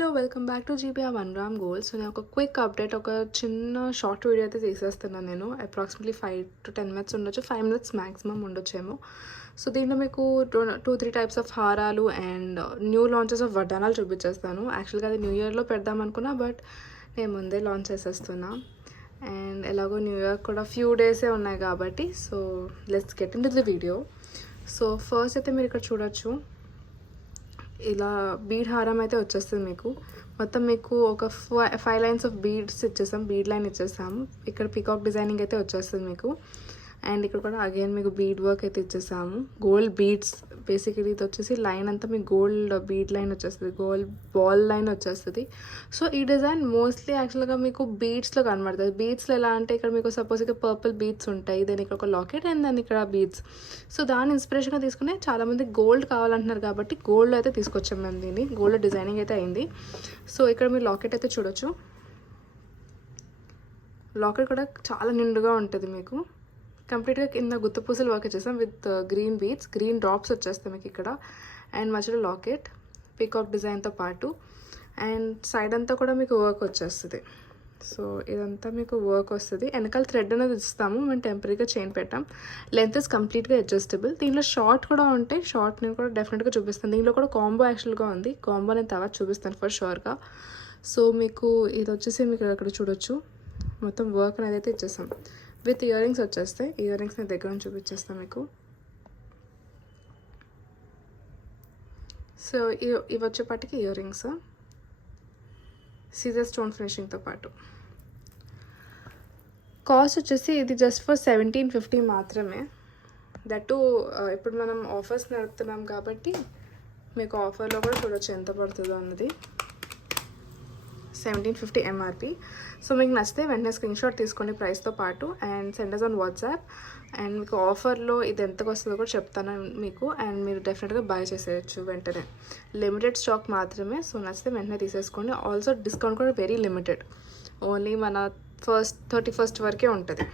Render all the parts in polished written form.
Hello welcome back to GBR 1 gram gold. So నేను ఒక quick update, ఒక చిన్న షార్ట్ వీడియో అయితే తీసేస్తున్నాను. నేను అప్రాక్సిమేట్లీ 5 to 10 minutes ఉండొచ్చు, 5 minutes మ్యాక్సిమం ఉండొచ్చేమో. సో దీంట్లో మీకు 2-3 టైప్స్ ఆఫ్ హారాలు అండ్ న్యూ లాంచెస్ ఆఫ్ వడ్డానాలు చూపించేస్తాను. యాక్చువల్గా అది న్యూ ఇయర్లో పెడదాం అనుకున్నా, బట్ నేను ముందే లాంచ్ చేసేస్తున్నా. అండ్ ఎలాగో న్యూ ఇయర్ కూడా ఫ్యూ డేసే ఉన్నాయి కాబట్టి, so let's get in to the video. So first అయితే మీరు ఇక్కడ చూడొచ్చు, ఇలా బీడ్ హారం అయితే వచ్చేస్తుంది మీకు. మొత్తం మీకు ఒక 5 lines ఆఫ్ బీడ్స్ ఇచ్చేసాం, బీడ్ లైన్ ఇచ్చేసాము. ఇక్కడ పికాక్ డిజైనింగ్ అయితే వచ్చేస్తుంది మీకు. అండ్ ఇక్కడ కూడా అగైన్ మీకు బీడ్ వర్క్ అయితే ఇచ్చేసాము. గోల్డ్ బీడ్స్ బేసికలీ ఇది వచ్చేసి లైన్ అంతా మీకు గోల్డ్ బీడ్ లైన్ వచ్చేస్తుంది, గోల్డ్ బాల్ లైన్ వచ్చేస్తుంది. సో ఈ డిజైన్ మోస్ట్లీ యాక్చువల్గా మీకు బీడ్స్లో కనబడుతుంది. బీడ్స్లో ఎలా అంటే ఇక్కడ మీకు సపోజ్ ఇక్కడ పర్పుల్ బీడ్స్ ఉంటాయి, దెన్ ఇక్కడ ఒక లాకెట్ అండ్ దెన్ ఇక్కడ బీడ్స్. సో దాని ఇన్స్పిరేషన్గా తీసుకుని చాలామంది గోల్డ్ కావాలంటున్నారు కాబట్టి గోల్డ్ అయితే తీసుకొచ్చాం మేము దీన్ని. గోల్డ్ డిజైనింగ్ అయితే అయింది. సో ఇక్కడ మీరు లాకెట్ అయితే చూడొచ్చు. లాకెట్ కూడా చాలా నిండుగా ఉంటుంది మీకు. కంప్లీట్గా కింద గుత్తుపూసలు వర్క్ చేసాం with green beads, green drops వచ్చేస్తాయి మీకు ఇక్కడ. అండ్ మధ్యలో లాకెట్ పీకాక్ డిజైన్తో పాటు, అండ్ సైడ్ అంతా కూడా మీకు వర్క్ వచ్చేస్తుంది. సో ఇదంతా మీకు వర్క్ వస్తుంది. వెనకాల థ్రెడ్ అనేది ఇస్తాము, మేము టెంపరీగా చైన్ పెట్టాం. లెంత్ ఇస్ కంప్లీట్గా అడ్జస్టబుల్. దీంట్లో షార్ట్ కూడా ఉంటాయి, షార్ట్ నేను కూడా డెఫినెట్గా చూపిస్తాను. దీంట్లో కూడా కాంబో యాక్చువల్గా ఉంది, కాంబో నేను తర్వాత చూపిస్తాను ఫర్ షూర్గా. సో మీకు ఇది వచ్చేసి మీకు అక్కడ చూడొచ్చు, మొత్తం వర్క్ అనేది అయితే ఇచ్చేసాం. విత్ ఇయర్ రింగ్స్ వచ్చేస్తాయి. ఇయర్ రింగ్స్ నేను దగ్గర నుంచి చూపించేస్తాను మీకు. సో ఇవి వచ్చేపాటికి ఇయర్ రింగ్స్ సీజర్ స్టోన్ ఫినిషింగ్తో పాటు. కాస్ట్ వచ్చేసి ఇది జస్ట్ ఫర్ 1750 మాత్రమే. దట్టు ఇప్పుడు మనం ఆఫర్స్ నడుపుతున్నాం కాబట్టి మీకు ఆఫర్లో కూడా చూడొచ్చు ఎంత పడుతుందో అన్నది. 1750 MRP. సో మీకు నచ్చితే వెంటనే స్క్రీన్ షాట్ తీసుకోండి ప్రైస్తో పాటు and send us on WhatsApp. And మీకు ఆఫర్లో ఇది ఎంతకు వస్తుందో కూడా చెప్తాను మీకు, అండ్ మీరు డెఫినెట్గా బై చేసేయచ్చు వెంటనే. లిమిటెడ్ స్టాక్ మాత్రమే, సో నచ్చితే వెంటనే తీసేసుకోండి. ఆల్సో డిస్కౌంట్ కూడా వెరీ లిమిటెడ్, ఓన్లీ మన 31st వరకే ఉంటుంది.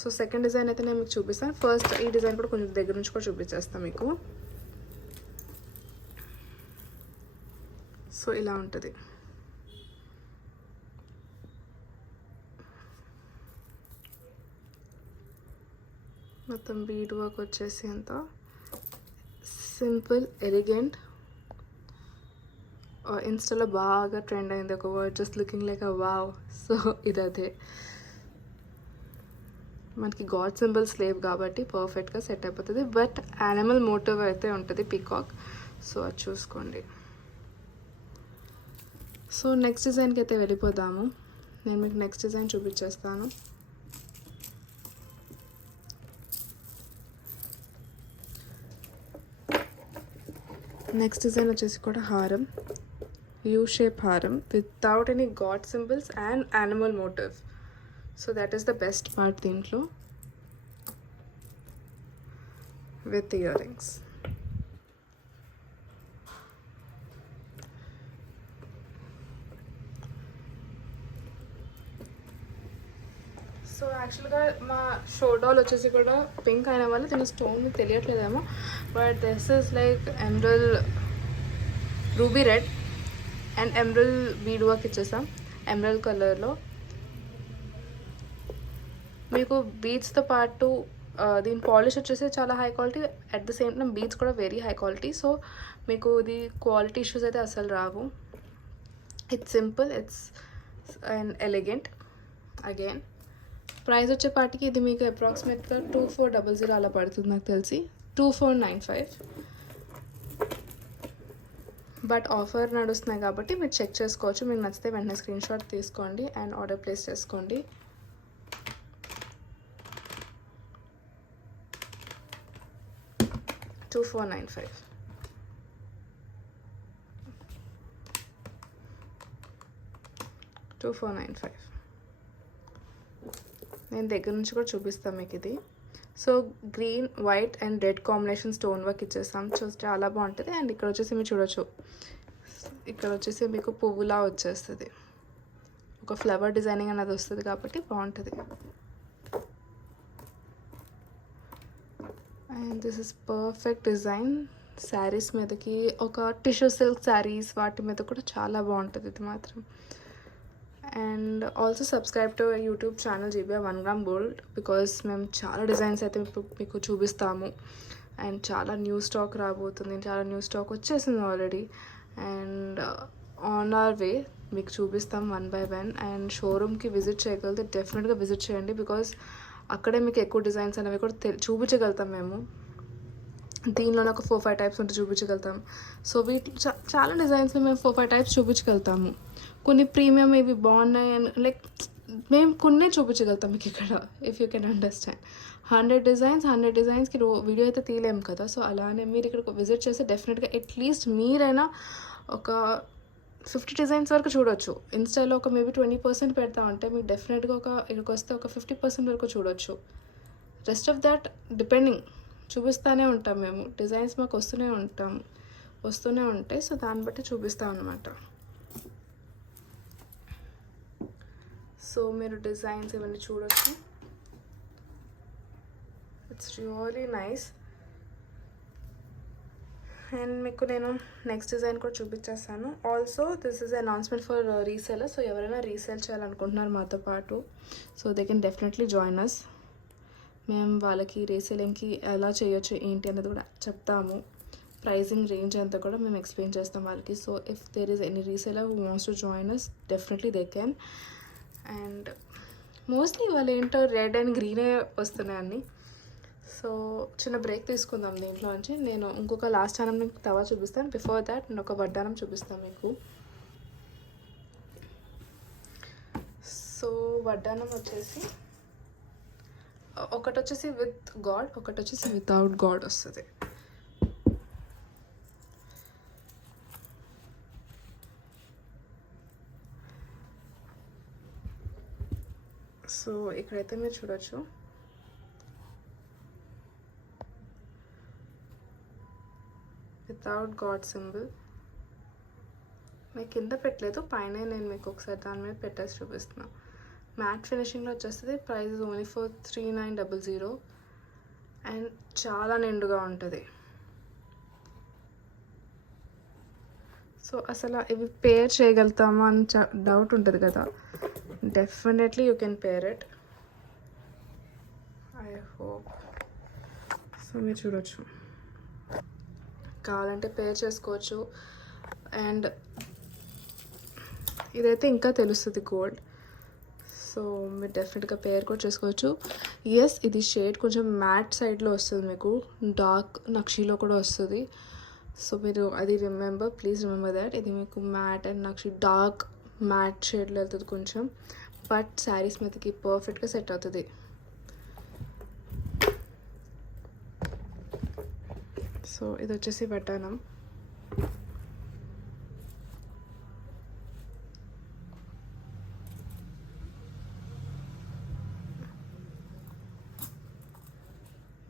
సో సెకండ్ డిజైన్ అయితే నేను మీకు చూపిస్తాను. ఫస్ట్ ఈ డిజైన్ కూడా కొంచెం దగ్గర నుంచి కూడా చూపించేస్తాను మీకు. సో ఇలా ఉంటుంది. మొత్తం బీడ్ వర్క్ వచ్చేసి అంత సింపుల్ ఎలిగెంట్. ఇన్స్టాలో బాగా ట్రెండ్ అయింది ఒక word, just looking like a wow. So ఇదే మనకి గాడ్ సింబల్ స్లేవ్ కాబట్టి పర్ఫెక్ట్గా సెట్ అయిపోతుంది. బట్ యానిమల్ మోటివ్ అయితే ఉంటుంది పీకాక్, సో అది చూసుకోండి. సో నెక్స్ట్ డిజైన్కి అయితే వెళ్ళిపోదాము. నేను మీకు నెక్స్ట్ డిజైన్ చూపించేస్తాను. నెక్స్ట్ డిజైన్ వచ్చేసి కూడా హారం, యూ షేప్ హారం without any god symbols and animal motif. So that is the best part దీంట్లో, విత్ ఇయర్ రింగ్స్. సో యాక్చువల్గా మా షోడాల్ వచ్చేసి కూడా పింక్ అయిన వల్ల దీని స్టోన్ తెలియట్లేదేమో, but this is like emerald ruby red and emerald bead work ఇచ్చేసాం ఎమరల్ కలర్లో. మీకు బీడ్స్తో పాటు దీని పాలిష్ వచ్చేసి చాలా high quality, at the same time beads కూడా వెరీ హై క్వాలిటీ. సో మీకు ఇది క్వాలిటీ ఇష్యూస్ అయితే అసలు రావు. It's simple, it's and elegant. Again price వచ్చేపాటికి ఇది మీకు అప్రాక్సిమేట్గా 2400 అలా పడుతుంది నాకు తెలిసి, 2495. బట్ ఆఫర్ నడుస్తున్నాయి కాబట్టి మీరు చెక్ చేసుకోవచ్చు. మీకు నచ్చితే వెంటనే స్క్రీన్ షాట్ తీసుకోండి అండ్ ఆర్డర్ ప్లేస్ చేసుకోండి. $2495. $2495. నేను దగ్గర నుంచి కూడా చూపిస్తాను మీకు ఇది. So green, white and red combination stone work ఇచ్చేస్తాం, చాలా బాగుంటుంది. అండ్ ఇక్కడ వచ్చేసి మీరు చూడొచ్చు, ఇక్కడ వచ్చేసి మీకు పువ్వులా వచ్చేస్తుంది, ఒక ఫ్లవర్ డిజైనింగ్ అనేది వస్తుంది కాబట్టి బాగుంటుంది. And this is perfect design saris మీదకి ఒక టిష్యూ సిల్క్ శారీస్ వాటి మీద కూడా చాలా బాగుంటుంది ఇది మాత్రం. And also subscribe to YouTube channel GBR 1 gram gold, because మేము చాలా డిజైన్స్ అయితే మీకు చూపిస్తాము. అండ్ చాలా న్యూ స్టాక్ రాబోతుంది, చాలా న్యూ స్టాక్ వచ్చేసింది already. And on our way మీకు చూపిస్తాం 1 by 1. అండ్ షోరూమ్కి విజిట్ చేయగలిగితే డెఫినెట్గా విజిట్ చేయండి, బికాస్ అక్కడే మీకు ఎక్కువ డిజైన్స్ అనేవి కూడా చూపించగలుగుతాం మేము. దీనిలోనే ఒక 4-5 టైప్స్ ఉంటే చూపించగలుగుతాం. సో వీటిలో చాలా డిజైన్స్ని మేము 4-5 టైప్స్ చూపించగలుగుతాము. కొన్ని ప్రీమియం ఇవి బాగున్నాయి అని లైక్ మేము కొన్నే చూపించగలుగుతాం మీకు ఇక్కడ, ఇఫ్ యూ కెన్ అండర్స్టాండ్. 100 డిజైన్స్కి వీడియో అయితే తీయలేము కదా. సో అలానే మీరు ఇక్కడ విజిట్ చేస్తే డెఫినెట్గా అట్లీస్ట్ మీరైనా ఒక 50 డిజైన్స్ వరకు చూడొచ్చు. ఇన్స్టాలో ఒక మేబీ 20% పెడతా ఉంటే మీకు డెఫినెట్గా ఇక్కడికి వస్తే ఒక 50% వరకు చూడొచ్చు. రెస్ట్ ఆఫ్ దాట్ డిపెండింగ్ చూపిస్తూనే ఉంటాం మేము. డిజైన్స్ మాకు వస్తూనే ఉంటాయి. సో దాన్ని బట్టి చూపిస్తాం అన్నమాట. సో మీరు డిజైన్స్ ఇవన్నీ చూడొచ్చు. It's really nice. అండ్ మీకు నేను నెక్స్ట్ డిజైన్ కూడా చూపించేస్తాను. Also this is announcement for reseller. So ఎవరైనా రీసేల్ చేయాలనుకుంటున్నారు మాతో పాటు, so they can definitely join us. మేము వాళ్ళకి రీసేలింగ్కి ఎలా చేయొచ్చు ఏంటి అన్నది కూడా చెప్తాము. ప్రైజింగ్ రేంజ్ అంతా కూడా మేము ఎక్స్ప్లెయిన్ చేస్తాం వాళ్ళకి. So if there is any reseller who wants to join us, definitely they can. And mostly వాళ్ళు ఏంటో రెడ్ అండ్ గ్రీనే వస్తున్నాయి అన్నీ. సో చిన్న బ్రేక్ తీసుకుందాం దీంట్లోంచి. నేను ఇంకొక లాస్ట్ ఛానల్ మీకు తవా చూపిస్తాను. బిఫోర్ దాట్ నేను ఒక వడ్డానం చూపిస్తాను మీకు. సో వడ్డానం వచ్చేసి ఒకటి వచ్చేసి విత్ గాడ్, ఒకటి వచ్చేసి వితౌట్ గాడ్ వస్తుంది. సో ఇక్కడైతే మీరు చూడొచ్చు, వితౌట్ గాడ్ సింబల్. మీకు కింద పెట్టలేదు, పైన నేను మీకు ఒకసారి దాని మీద పెట్టేసి చూపిస్తున్నాను. మ్యాట్ ఫినిషింగ్లో వచ్చేస్తుంది. Price only for 3900. అండ్ చాలా నిండుగా ఉంటుంది. సో అసలు ఇవి పేర్ చేయగలుగుతామా అని డౌట్ ఉంటుంది కదా. Definitely you can pair it, I hope. So మీరు చూడొచ్చు, కావాలంటే పేర్ చేసుకోవచ్చు. అండ్ ఇదైతే ఇంకా తెలుస్తుంది గోల్డ్. సో మీరు డెఫినెట్గా పేర్ కూడా చేసుకోవచ్చు. ఎస్, ఇది షేడ్ కొంచెం మ్యాట్ సైడ్లో వస్తుంది, మీకు డార్క్ నక్షీలో కూడా వస్తుంది. సో మీరు అది ప్లీజ్ రిమెంబర్ దాట్. ఇది మీకు మ్యాట్ అండ్ నక్షి డార్క్ మ్యాట్ షేడ్లో వెళ్తుంది కొంచెం, బట్ శారీస్ మీదకి పర్ఫెక్ట్గా సెట్ అవుతుంది. సో ఇది వచ్చేసి వడ్డానం.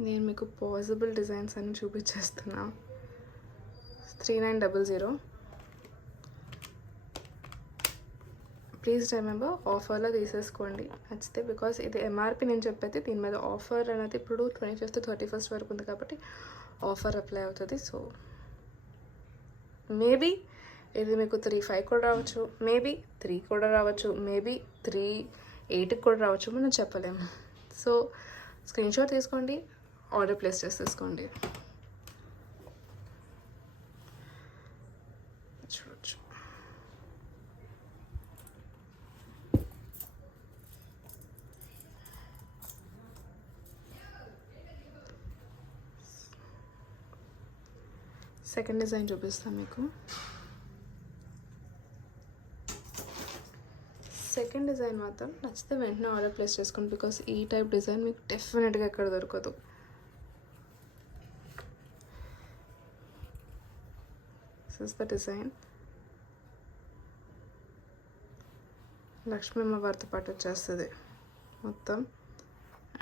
నేను మీకు పాసిబుల్ డిజైన్స్ అన్ని చూపించేస్తున్నా. 3900. ప్లీజ్ రిమెంబర్, ఆఫర్లో తీసేసుకోండి నచ్చితే, బికాస్ ఇది ఎంఆర్పి నేను చెప్పేది. దీని మీద ఆఫర్ అనేది ఇప్పుడు 25th 31st వరకు ఉంది కాబట్టి ఆఫర్ అప్లై అవుతుంది. సో మేబీ ఇది మీకు 35 కూడా రావచ్చు, మేబీ 3 కూడా రావచ్చు, మేబీ 38 కూడా రావచ్చు, మనం చెప్పలేము. సో స్క్రీన్ షాట్ తీసుకోండి, ఆర్డర్ ప్లేస్ చేసేసుకోండి. చూడొచ్చు, సెకండ్ డిజైన్ చూపిస్తాను మీకు. సెకండ్ డిజైన్ మాత్రం నచ్చితే వెంటనే ఆర్డర్ ప్లేస్ చేసుకోండి, బికాస్ ఈ టైప్ డిజైన్ మీకు డెఫినెట్గా ఎక్కడ దొరకదు. This is the design. Lakshmi అమ్మవారితో పాటు వచ్చేస్తుంది మొత్తం.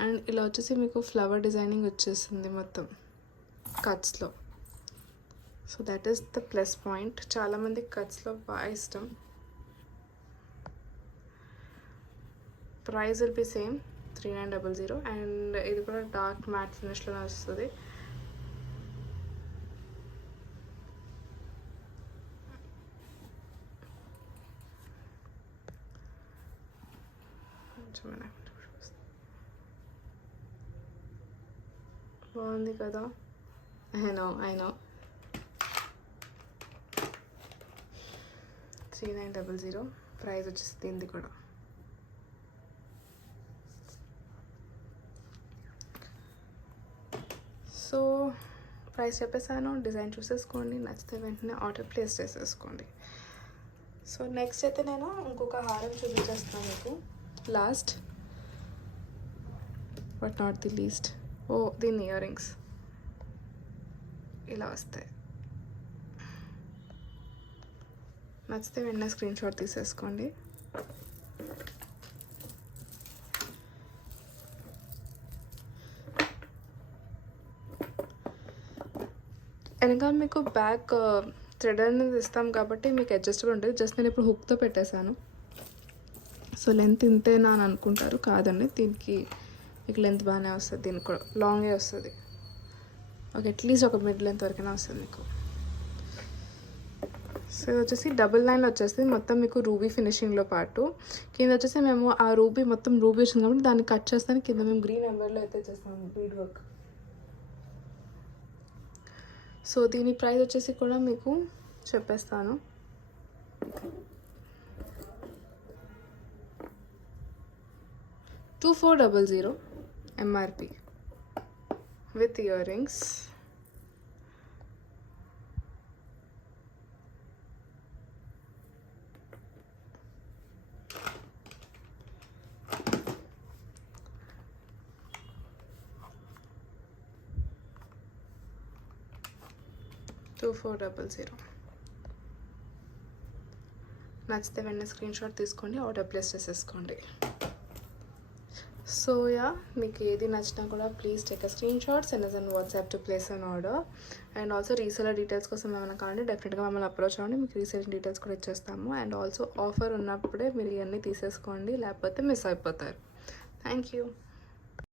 అండ్ ఇలా వచ్చేసి మీకు ఫ్లవర్ డిజైనింగ్ వచ్చేస్తుంది మొత్తం కట్స్లో. So that is the plus point. చాలామంది కట్స్లో బాగా ఇష్టం. Price will be same 3900. And ఇది కూడా డార్క్ మ్యాట్ ఫినిష్లోనే వస్తుంది. కొంచెం బాగుంది కదా. ఐ నో 3900 ప్రైస్ వచ్చేసి దీనిది కూడా. సో ప్రైస్ చెప్పేసాను, డిజైన్ చూసేసుకోండి, నచ్చితే వెంటనే ఆర్డర్ ప్లేస్ చేసేసుకోండి. సో నెక్స్ట్ అయితే నేను ఇంకొక హారం చూపించేస్తాను మీకు last but not the least. దీని ఇయర్ రింగ్స్ ఇలా వస్తాయి. నచ్చితే వెంటనే స్క్రీన్ షాట్ తీసేసుకోండి. వెనకాల మీకు బ్యాక్ థ్రెడ్ అనేది ఇస్తాం కాబట్టి మీకు అడ్జస్టబుల్ ఉంటుంది. జస్ట్ నేను ఇప్పుడు హుక్తో పెట్టేశాను. సో లెంత్ ఇంతేనా అని అనుకుంటారు, కాదండి, దీనికి మీకు లెంత్ బాగానే వస్తుంది. దీనికి కూడా లాంగే వస్తుంది. అట్లీస్ట్ ఒక మిడ్ లెంత్ వరకైనా వస్తుంది మీకు. సో ఇది వచ్చేసి డబుల్ లైన్ వచ్చేస్తుంది మొత్తం మీకు రూబీ ఫినిషింగ్లో పాటు. కింద వచ్చేసి మేము ఆ రూబీ మొత్తం రూబీ వచ్చింది కాబట్టి దాన్ని కట్ చేస్తాను. కింద మేము గ్రీన్ ఎంబర్లో అయితే చేస్తాము బీడ్ వర్క్. సో దీని ప్రైస్ వచ్చేసి కూడా మీకు చెప్పేస్తాను. $2400 MRP with earrings. $2400. నచ్చితే వెంటనే స్క్రీన్ షాట్ తీసుకోండి, ఆర్డర్ ప్లేస్ చేసేసుకోండి. సో మీకు ఏది నచ్చినా కూడా please take a screen shot, send us on WhatsApp to place an order. And also reseller details కోసం ఏమైనా కావాలంటే డెఫినెట్గా మమ్మల్ని అప్రోచ్ అవ్వండి, మీకు రీసేలింగ్ డీటెయిల్స్ కూడా ఇచ్చేస్తాము. అండ్ ఆల్సో ఆఫర్ ఉన్నప్పుడే మీరు ఇవన్నీ తీసేసుకోండి, లేకపోతే మిస్ అయిపోతారు. Thank you.